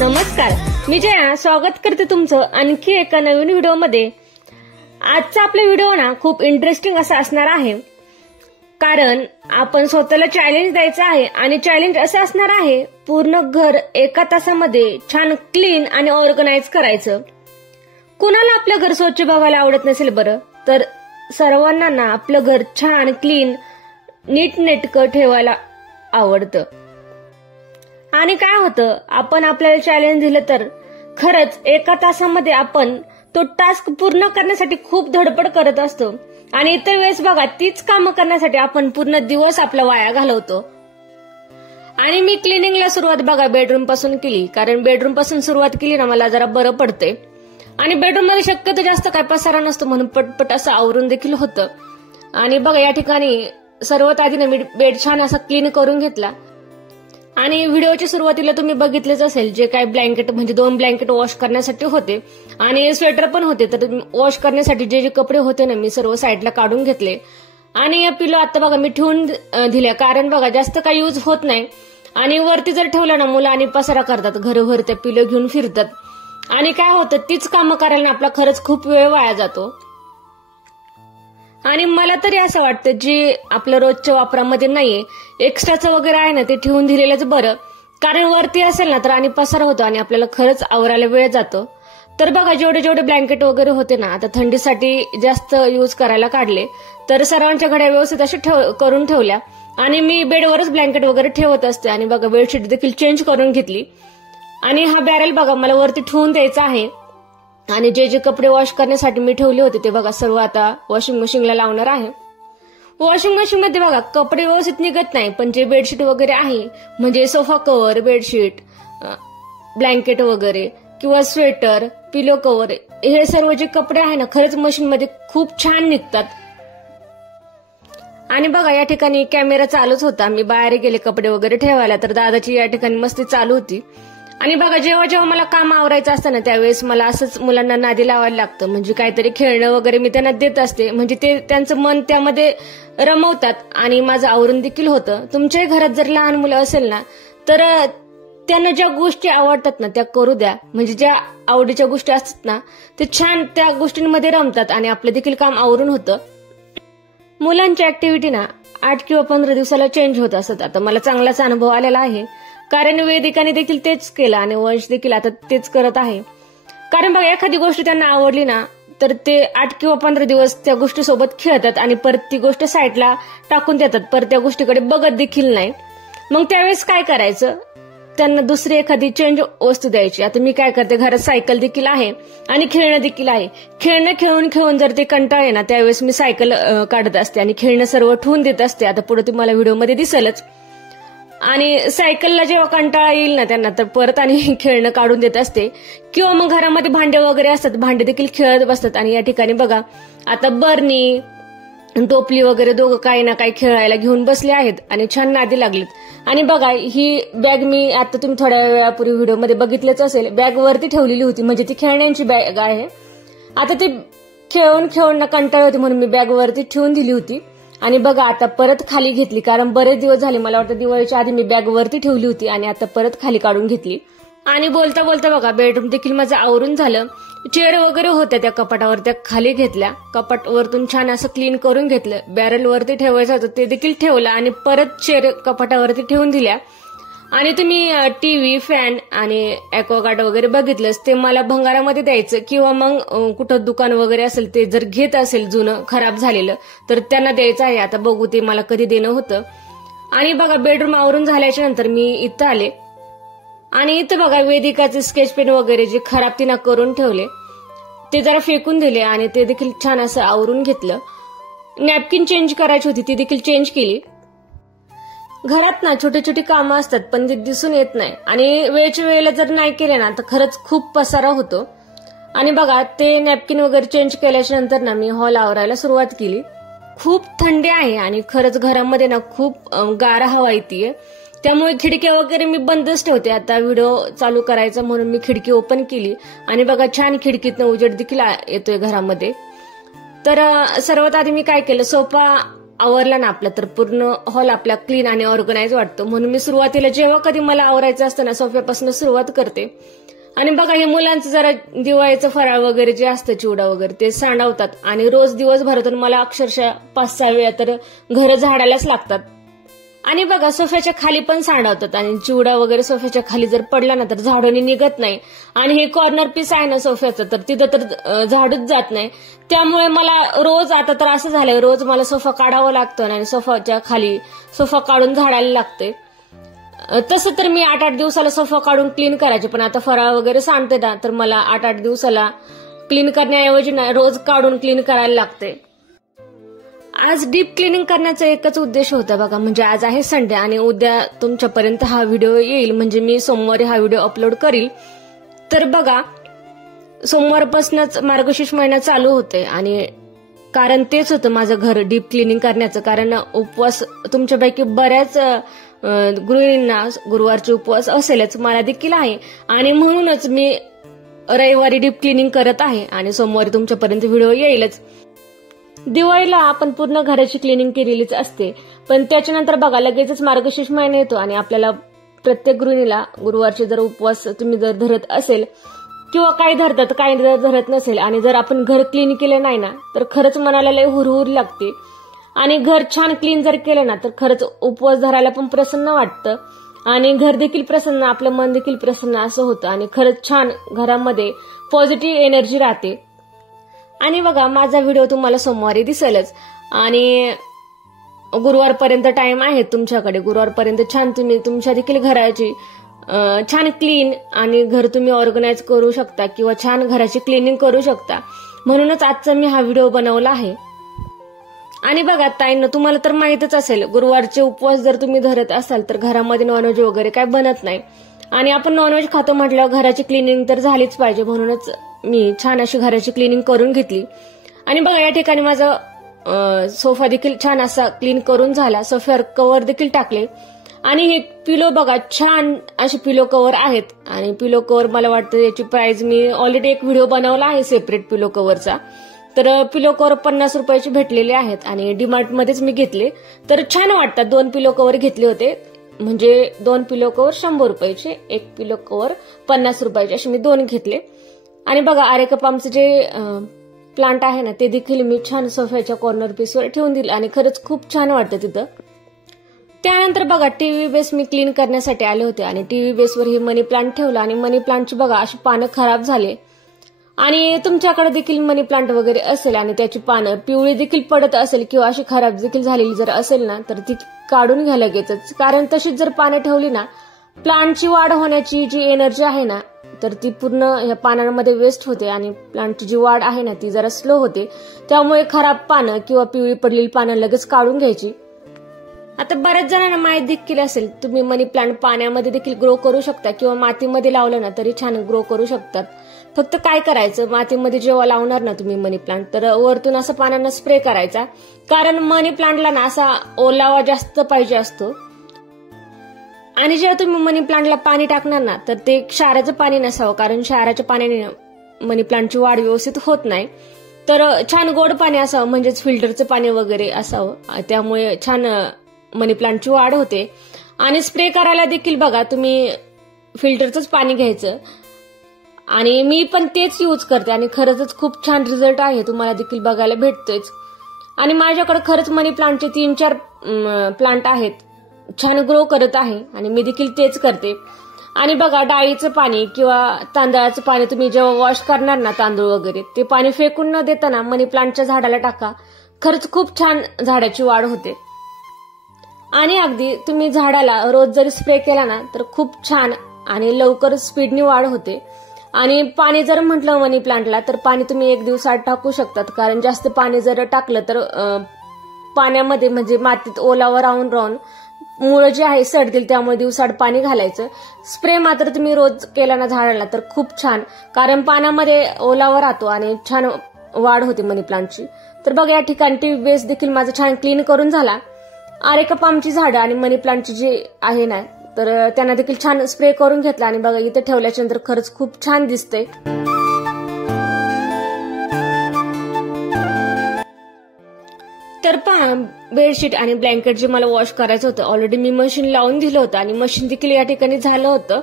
नमस्कार, मी जया स्वागत करते तुमचं आणखी एका नवीन व्हिडिओमध्ये। आजचा आपला व्हिडिओ ना खूप इंटरेस्टिंग असा असणार आहे, कारण आपण स्वतःला चॅलेंज द्यायचं आहे आणि चॅलेंज असं असणार आहे, पूर्ण घर एका तासामध्ये छान क्लीन आणि ऑर्गनाइज करायचं। कुणाला आपलं घर स्वच्छ बघायला आवडत नसेल बरं? तर सर्वांना ना आपलं घर छान क्लीन नीटनेटकं ठेवायला आवडतं। आणि काय होतं, आपण आपल्याला चॅलेंज दिलं तर खरंच एका तासामध्ये आपण तो टास्क पूर्ण करण्यासाठी खूप धडपड करत असतो आणि इतर वेळेस बघा तीच कामं करण्यासाठी आपण पूर्ण दिवस आपला वाया घालवतो। आणि मी क्लिनिंगला सुरुवात बघा बेडरूम पासून केली, कारण बेडरूम पासून सुरुवात केली ना मला जरा बरं पडते आणि बेडरूम मध्ये शक्यतो जास्त काय पसारा नसतो म्हणून पटपट असं आवरून देखील होतं। आणि बघा या ठिकाणी सर्वात आधी ना मी बेड छान असा क्लीन करून घेतला आणि व्हिडिओच्या सुरुवातीला तुम्ही बघितलेच असेल, जे काय ब्लँकेट म्हणजे 2 ब्लँकेट वॉश करण्यासाठी होते आणि स्वेटर पण होते, तर वॉश करण्यासाठी जे जे कपडे होते ना मी सर्व साईडला काढून घेतले आणि या पिलो आता बघा मी ठेवून दिल्या, कारण बघा जास्त काही यूज होत नाही आणि वरती जर ठेवलं ना मुलं आणि पसारा करतात, घरभर ते पिलो घेऊन फिरतात आणि काय होतं तीच कामं करायला आपला खरंच खूप वेळ वाया जातो। आणि मला तरी असं वाटतं जे आपलं रोजच्या वापरामध्ये नाहीये एक्स्ट्राचं वगैरे आहे ना ते ठेवून दिलेलंच बरं, कारण वरती असेल ना तर आणि पसारा होतो आणि आपल्याला खरंच आवरायला वेळ जातो। तर बघा जेवढे जेवढे ब्लँकेट वगैरे होते ना आता थंडीसाठी जास्त यूज करायला काढले, तर सर्वांच्या घड्या व्यवस्थित अशा करून ठेवल्या आणि मी बेडवरच ब्लँकेट वगैरे ठेवत असते आणि बघा बेडशीट देखील चेंज करून घेतली आणि हा बॅरेल बघा मला वरती ठेवून द्यायचा आहे आणि जे जे कपडे वॉश करण्यासाठी मी ठेवले होते ते बघा सर्व आता वॉशिंग मशीनला लावणार आहे। वॉशिंग मशीन मध्ये बघा कपडे व्यवस्थित निघत नाही, पण जे बेडशीट वगैरे आहे म्हणजे सोफा कव्हर, बेडशीट, ब्लँकेट वगैरे किंवा स्वेटर, पिलो कव्हर, हे सर्व जे कपडे आहे ना खरंच मशीन मध्ये खूप छान निघतात। आणि बघा या ठिकाणी कॅमेरा चालूच होता, मी बाहेर गेले कपडे वगैरे ठेवायला, तर दादाची या ठिकाणी मस्ती चालू होती। आणि बघा जेव्हा जेव्हा मला काम आवरायचं असतं ना त्यावेळेस मला असंच मुलांना नादी लावायला लागतं, म्हणजे काहीतरी खेळणं वगैरे मी त्यांना देत असते, म्हणजे ते त्यांचं मन त्यामध्ये रमवतात आणि माझं आवरून देखील होतं। तुमच्याही घरात जर लहान मुलं असेल ना तर त्यांना ज्या गोष्टी आवडतात ना त्या करू द्या, म्हणजे ज्या आवडीच्या गोष्टी असतात ना ते छान त्या गोष्टींमध्ये रमतात आणि आपलं देखील काम आवरून होतं। मुलांची ऍक्टिव्हिटी ना 8 किंवा 15 दिवसाला चेंज होत असतात। आता मला चांगलाच अनुभव आलेला आहे, कारण वेदिकाने देखील तेच केलं आणि वंश देखील आता तेच करत आहे। कारण बघा एखादी गोष्ट त्यांना आवडली ना तर ते 8 किंवा 15 दिवस त्या गोष्टी सोबत खेळतात आणि परत ती गोष्ट साईडला टाकून देतात, परत त्या गोष्टीकडे बघत देखील नाही। मग त्यावेळेस काय करायचं, त्यांना दुसरी एखादी चेंज वस्तू द्यायची। आता मी काय करते, घरात सायकल देखील आहे आणि खेळणं देखील आहे, खेळणं खेळून खेळून जर ते कंटाळे ना त्यावेळेस मी सायकल काढत असते आणि खेळणं सर्व ठेवून देत असते, आता पुढे तुम्हाला व्हिडिओमध्ये दिसेलच। आणि सायकलला जेव्हा कंटाळा येईल ना त्यांना तर परत आणि खेळणं काढून देत असते, किंवा मग घरामध्ये भांडे वगैरे असतात, भांडे देखील खेळत बसतात। आणि या ठिकाणी बघा आता बर्नी, टोपली वगैरे दोघं काही ना काही खेळायला घेऊन बसले आहेत आणि छान नादी लागलेत। आणि बघा ही बॅग मी आता तुम्ही थोड्या वेळापूर्वी व्हिडिओमध्ये बघितलंच असेल, बॅग वरती ठेवलेली होती, म्हणजे ती खेळण्यांची बॅग आहे। आता ती खेळून खेळून ना कंटाळ होती म्हणून मी बॅग वरती ठेवून दिली होती आणि बघा आता परत खाली घेतली, कारण बरेच दिवस झाले, मला वाटतं दिवाळीच्या आधी मी बॅग वरती ठेवली होती आणि आता परत खाली काढून घेतली। आणि बोलता बोलता बघा बेडरूम देखील माझं आवरून झालं, चेअर वगैरे होत्या त्या कपाटावर त्या खाली घेतल्या, कपाट वरतून छान असं क्लीन करून घेतलं, बॅरल वरती ठेवायचं होतं ते देखील ठेवलं आणि परत चेअर कपाटावरती ठेवून दिल्या। आणि तुम्ही टीव्ही, फॅन आणि ॲक्वागार्ड वगैरे बघितलंच, ते मला भंगारामध्ये द्यायचं किंवा मग कुठं दुकान वगैरे असेल ते जर घेत असेल जुनं खराब झालेलं तर त्यांना द्यायचं आहे। आता बघू ते मला कधी देणं होतं। आणि बघा बेडरूम आवरून झाल्याच्या नंतर मी इथं आले आणि इथं बघा वेदिकाचे स्केच पेन वगैरे जे खराब तिनं करून ठेवले ते जरा फेकून दिले आणि ते देखील छान असं आवरून घेतलं। नॅपकिन चेंज करायची होती ती देखील चेंज केली। घरात ना छोटी छोटी कामं असतात पण ते दिसून येत नाही आणि वेळच्या वेळेला जर नाही केले ना तर खरंच खूप पसारा होतो। आणि बघा ते नॅपकिन वगैरे चेंज केल्याच्या नंतर ना मी हॉल आवरायला सुरुवात केली। खूप थंडी आहे आणि खरंच घरामध्ये ना खूप गार हवा येते, त्यामुळे खिडक्या वगैरे मी बंदच ठेवते। आता व्हिडिओ चालू करायचा म्हणून मी खिडकी ओपन केली आणि बघा छान खिडकीतनं उजेड देखील येतोय घरामध्ये। तर सर्वात आधी मी काय केलं, सोफा आवरला ना आपला तर पूर्ण हॉल आपला क्लीन आणि ऑर्गनाइज वाटतो. म्हणून मी सुरुवातीला जेव्हा कधी मला आवरायचं असतं ना सोफ्यापासून सुरुवात करते. आणि बघा हे मुलांचं जरा दिवाळीचं फराळ वगैरे जे असतं चिवडा वगैरे ते सांडवतात आणि रोज दिवसभरातून मला अक्षरशः 5-6 वेळा तर घर झाडायलाच लागतात. आणि बघा सोफ्याच्या खाली पण सांडवतात आणि चिवडा वगैरे सोफ्याच्या खाली जर पडला ना तर झाडूनी निघत नाही. आणि हे कॉर्नर पीस आहे ना सोफ्याचं तर तिथं तर झाडूच जात नाही. त्यामुळे मला रोज आता तर असं झालंय रोज मला सोफा काढावा लागतो आणि सोफाच्या खाली सोफा काढून झाडायला लागते. तसं तर मी 8-8 दिवसाला सोफा काढून क्लीन करायचे पण आता फराळ वगैरे सांडते ना तर मला 8-8 दिवसाला क्लीन करण्याऐवजी ना रोज काढून क्लीन करायला लागते. आज डीप क्लिनिंग करण्याचा एकच उद्देश होता बघा. म्हणजे आज आहे संडे आणि उद्या तुमच्यापर्यंत हा व्हिडिओ येईल म्हणजे मी सोमवारी हा व्हिडिओ अपलोड करील. तर बघा सोमवारपासूनच मार्गशीर्ष महिना चालू होते आणि कारण तेच होतं माझं घर डीप क्लिनिंग करण्याचं. कारण उपवास तुमच्यापैकी बऱ्याच गृहिणींना गुरुवारचे उपवास असेलच, मला देखील आहे आणि म्हणूनच मी रविवारी डीप क्लिनिंग करत आहे आणि सोमवारी तुमच्यापर्यंत व्हिडिओ येईलच. दिवाळीला आपण पूर्ण घराची क्लिनिंग केलेलीच असते पण त्याच्यानंतर बघा लगेचच मार्गशीर्ष महिना येतो आणि आपल्याला प्रत्येक गृहिणीला गुरुवारचे जर उपवास तुम्ही जर धरत असेल किंवा काही धरतात काही जर धरत नसेल आणि जर आपण घर क्लीन केलं नाही ना तर खरंच मनाला लय हुरहुर लागते. आणि घर छान क्लीन जर केलं ना तर खरंच उपवास धरायला पण प्रसन्न वाटतं आणि घर देखील प्रसन्न आपलं मन देखील प्रसन्न असं होतं आणि खरंच छान घरामध्ये पॉझिटिव्ह एनर्जी राहते. आणि बघा माझा व्हिडिओ तुम्हाला सोमवारी दिसेलच आणि गुरुवारपर्यंत टाइम आहे तुमच्याकडे. गुरुवारपर्यंत छान तुम्ही तुमच्या देखील घराची छान क्लीन आणि घर तुम्ही ऑर्गनाइज करू शकता किंवा छान घराची क्लिनिंग करू शकता. म्हणूनच आजचा मी हा व्हिडिओ बनवला आहे. आणि बघा ताईंनो तुम्हाला तर माहितच असेल गुरुवारचे उपवास जर तुम्ही धरत असाल तर घरामध्ये नॉनव्हेज वगैरे काय बनत नाही आणि आपण नॉनव्हेज खातो म्हटल्यावर घराची क्लिनिंग तर झालीच पाहिजे. म्हणूनच मी छान अशी घराची क्लिनिंग करून घेतली. आणि बघा या ठिकाणी माझा सोफा देखील छान असा क्लीन करून झाला. सोफ्यावर कव्हर देखील टाकले आणि हे पिलो बघा छान असे पिलो कव्हर आहेत आणि पिलो कव्हर मला वाटतं याची प्राइस मी ऑलरेडी एक व्हिडिओ बनवला आहे सेपरेट पिलो कव्हरचा. तर पिलो कव्हर 50 रुपयाचे भेटलेले आहेत आणि डीमार्ट मध्येच मी घेतले. तर छान वाटतात. 2 पिलो कव्हर घेतले होते म्हणजे 2 पिलो कव्हर 100 रुपयाचे, 1 पिलो कव्हर 50 रुपयाचे असे मी 2 घेतले. आणि बघा आरेकपामचे जे प्लांट आहे ना ते देखील मी छान सोफ्याच्या कॉर्नर पीसवर ठेवून दिले आणि खरंच खूप छान वाटतं तिथं. त्यानंतर बघा टीव्ही बेस मी क्लीन करण्यासाठी आले होते आणि टीव्ही बेसवर हे मनी प्लांट ठेवला आणि मनी प्लांटची बघा अशी पानं खराब झाले. आणि तुमच्याकडे देखील मनी प्लांट वगैरे असेल आणि त्याची पानं पिवळी देखील पडत असेल किंवा अशी खराब देखील झालेली जर असेल ना तर ती काढून घ्या लगेचच. कारण तशीच जर पानं ठेवली ना प्लांटची वाढ होण्याची जी एनर्जी आहे ना तर ती पूर्ण या पानांमध्ये वेस्ट होते आणि प्लांटची जी वाढ आहे ना ती जरा स्लो होते. त्यामुळे खराब पानं किंवा पिवळी पडलेली पानं लगेच काढून घ्यायची. आता बऱ्याच जणांना माहित देखील असेल तुम्ही मनी प्लांट पाण्यामध्ये देखील ग्रो करू शकता किंवा मातीमध्ये लावलं ना तरी छान ग्रो करू शकतात. फक्त काय करायचं मातीमध्ये जेव्हा लावणार ना तुम्ही मनी प्लांट तर वरतून असं पानांना स्प्रे करायचा. कारण मनी प्लांटला ना असा ओलावा जास्त पाहिजे असतो आणि जेव्हा तुम्ही मनी प्लांटला पाणी टाकणार ना तर ते क्षाराचं पाणी नसावं कारण क्षाराच्या पाण्याने मनी प्लांटची वाढ व्यवस्थित होत नाही. तर छान गोड पाणी असावं म्हणजेच फिल्टरचं पाणी वगैरे असावं. त्यामुळे छान मनी प्लांटची वाढ होते. आणि स्प्रे करायला देखील बघा तुम्ही फिल्टरचंच पाणी घ्यायचं आणि मी पण तेच यूज करते आणि खरंच खूप छान रिझल्ट आहे तुम्हाला देखील बघायला भेटतोच. आणि माझ्याकडे खरंच मनी प्लांटचे 3-4 प्लांट आहेत छान ग्रो करत आहे आणि मी देखील तेच करते. आणि बघा डाळीचं पाणी किंवा तांदळाचं पाणी तुम्ही जेव्हा वॉश करणार ना तांदूळ वगैरे ते पाणी फेकून न देताना मनी प्लांटच्या झाडाला टाका. खरंच खूप छान झाडाची वाढ होते. आणि अगदी तुम्ही झाडाला रोज जरी स्प्रे केला ना तर खूप छान आणि लवकर स्पीडनी वाढ होते. आणि पाणी जर म्हटलं मनी प्लांटला तर पाणी तुम्ही 1 दिवसाआड टाकू शकतात कारण जास्त पाणी जर टाकलं तर पाण्यामध्ये म्हणजे मातीत ओलावा राहून मुळं जे आहे सडतील त्यामुळे दिवसाआड पाणी घालायचं. स्प्रे मात्र तुम्ही रोज केला ना झाडाला तर खूप छान कारण पाण्यामध्ये ओलावा राहतो आणि छान वाढ होते मनी प्लांटची. तर बघा या ठिकाणी टीव्ही बेस देखील माझा छान क्लीन करून झाला. आरेकपामची झाडं आणि मनी प्लांटची जी आहे ना तर त्यांना देखील छान स्प्रे करून घेतला आणि बघा इथे ठेवल्याच्या नंतर खरंच खूप छान दिसतंय. तर पहा ना बेडशीट आणि ब्लँकेट जे मला वॉश करायचं होतं ऑलरेडी मी मशीन लावून दिलं होतं आणि मशीन देखील या ठिकाणी झालं होतं.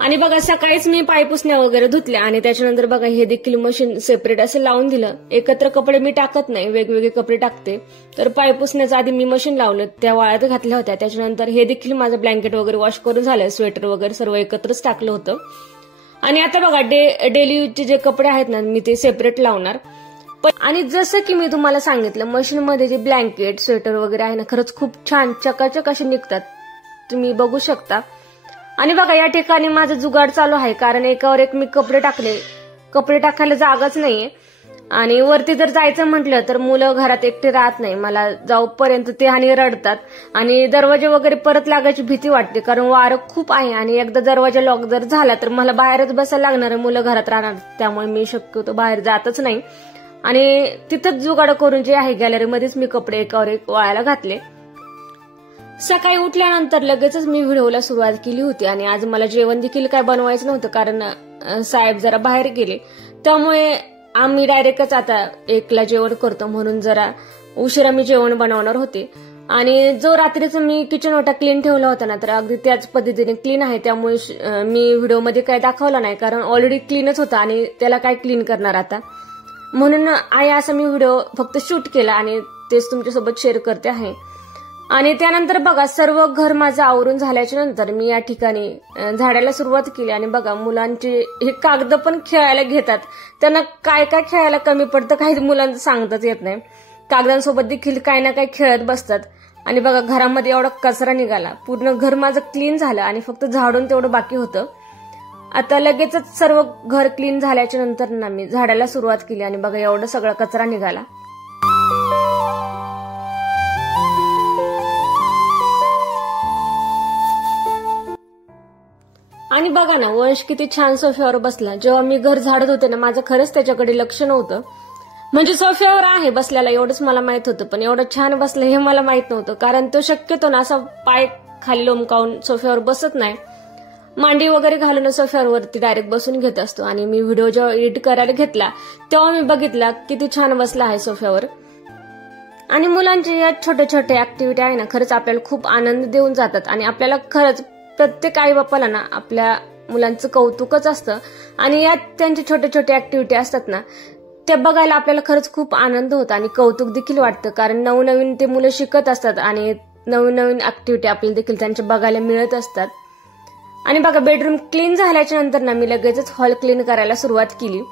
आणि बघा सकाळीच मी पाय पुसण्या वगैरे धुतल्या आणि त्याच्यानंतर बघा हे देखील मशीन सेपरेट असं लावून दिलं. एकत्र कपडे मी टाकत नाही, वेगवेगळे कपडे टाकते. तर पाय पुसण्याच्या आधी मी मशीन लावलं, त्या वाळत घातल्या होत्या. त्याच्यानंतर हे देखील माझं ब्लँकेट वगैरे वॉश करून झालं, स्वेटर वगैरे सर्व एकत्रच टाकलं होतं. आणि आता बघा डेली यूजचे जे कपडे आहेत ना मी ते सेपरेट लावणार. आणि जसं की मी तुम्हाला सांगितलं मशीनमध्ये जे ब्लँकेट स्वेटर वगैरे आहे ना खरंच खूप छान चकाचक असे निघतात, तुम्ही बघू शकता. आणि बघा या ठिकाणी माझं जुगाड चालू आहे, कारण एकावर एक मी कपडे टाकायला जागाच नाहीये. आणि वरती जर जायचं म्हटलं तर मुलं घरात एकटे राहत नाही, मला जाऊपर्यंत ते आणि रडतात आणि दरवाजे वगैरे परत लागायची भीती वाटते, कारण वारं खूप आहे आणि एकदा दरवाजा लॉक जर झाला तर मला बाहेरच बसायला लागणार, मुलं घरात राहणार. त्यामुळे मी शक्यतो बाहेर जातच नाही आणि तिथंच जुगाड करून जे आहे गॅलरीमध्येच मी कपडे एकावर एक वाळायला घातले. सकाळी उठल्यानंतर लगेचच मी व्हिडिओला सुरुवात केली होती आणि आज मला जेवण देखील काय बनवायचं नव्हतं, कारण साहेब जरा बाहेर गेले. त्यामुळे आम्ही डायरेक्टच आता एकला जेवण करतो म्हणून जरा उशिरा मी जेवण बनवणार होते. आणि जो रात्रीचं मी किचन ओटा क्लीन ठेवला होता ना तर अगदी त्याच पद्धतीने क्लीन आहे. त्यामुळे मी व्हिडिओमध्ये काय दाखवला नाही, कारण ऑलरेडी क्लीनच होता आणि त्याला काय क्लीन करणार आता, म्हणून आहे असा मी व्हिडिओ फक्त शूट केला आणि तेच तुमच्यासोबत शेअर करते आहे. आणि त्यानंतर बघा सर्व घर माझं आवरून झाल्याच्या नंतर मी या ठिकाणी झाडायला सुरुवात केली. आणि बघा मुलांचे हे कागद पण खेळायला घेतात, त्यांना काय काय खेळायला कमी पडतं काही मुलांचं सांगताच येत नाही. कागदांसोबत देखील काही ना काही खेळत बसतात. आणि बघा घरामध्ये एवढा कचरा निघाला, पूर्ण घर माझं क्लीन झालं आणि फक्त झाडून तेवढं बाकी होतं. आता लगेचच सर्व घर क्लीन झाल्याच्या नंतर ना मी झाडायला सुरुवात केली आणि बघा एवढा सगळा कचरा निघाला. आणि बघा ना वंश किती छान सोफ्यावर बसला. जेव्हा मी घर झाडत होते ना माझं खरंच त्याच्याकडे लक्ष नव्हतं, म्हणजे सोफ्यावर आहे बसल्याला एवढंच मला माहित होतं, पण एवढं छान बसलं हे मला माहित नव्हतं, कारण तो शक्यतो ना असा पाय खाली लोंबकावून सोफ्यावर बसत नाही, मांडी वगैरे घालून सोफ्यावरती डायरेक्ट बसून घेत असतो. आणि मी व्हिडिओ जेव्हा एडिट करायला घेतला तेव्हा मी बघितला किती छान बसला आहे सोफ्यावर. आणि मुलांची या छोट्या छोट्या ऍक्टिव्हिटी आहे ना खरंच आपल्याला खूप आनंद देऊन जातात आणि आपल्याला खरंच प्रत्येक आई बापाला ना आपल्या मुलांचं कौतुकच असतं. आणि यात त्यांची छोट्या छोट्या ऍक्टिव्हिटी असतात ना ते बघायला आपल्याला खरंच खूप आनंद होतो आणि कौतुक देखील वाटतं, कारण नवनवीन ते मुलं शिकत असतात आणि नवीन नवीन ऍक्टिव्हिटी आपल्याला देखील त्यांच्या बघायला मिळत असतात. आणि बघा बेडरूम क्लीन झाल्याच्या नंतर ना मी लगेचच हॉल क्लीन करायला सुरुवात केली.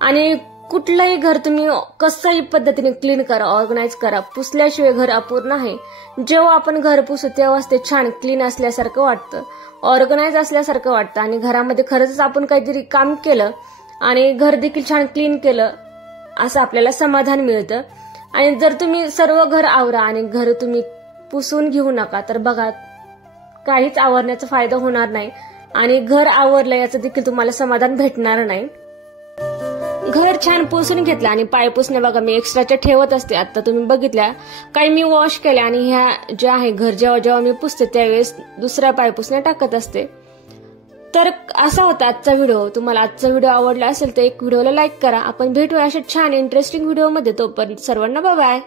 आणि कुठलंही घर तुम्ही कसंही पद्धतीने क्लीन करा, ऑर्गनाईज करा, पुसल्याशिवाय घर अपूर्ण आहे. जेव्हा आपण घर पुसू तेव्हाच ते छान क्लीन असल्यासारखं वाटतं, ऑर्गनाईज असल्यासारखं वाटतं आणि घरामध्ये खरंच आपण काहीतरी काम केलं आणि घर देखील छान क्लीन केलं असं आपल्याला समाधान मिळतं. आणि जर तुम्ही सर्व घर आवरा आणि घर तुम्ही पुसून घेऊ नका तर बघा काहीच आवरण्याचा फायदा होणार नाही आणि घर आवरलं याचं देखील तुम्हाला समाधान भेटणार नाही. घर छान पुसून घेतलं आणि पाय पुसण्या बघा मी एक्स्ट्राच्या ठेवत असते. आता तुम्ही बघितल्या काही मी वॉश केल्या आणि ह्या ज्या आहे घर जेव्हा जेव्हा मी पुसते त्यावेळेस दुसऱ्या पाय पुसण्या टाकत असते. तर असा होता आजचा व्हिडिओ. तुम्हाला आजचा व्हिडिओ आवडला असेल तर एक व्हिडिओला लाईक करा. आपण भेटूया अशा छान इंटरेस्टिंग व्हिडिओमध्ये. तोपर्यंत सर्वांना बाय बाय.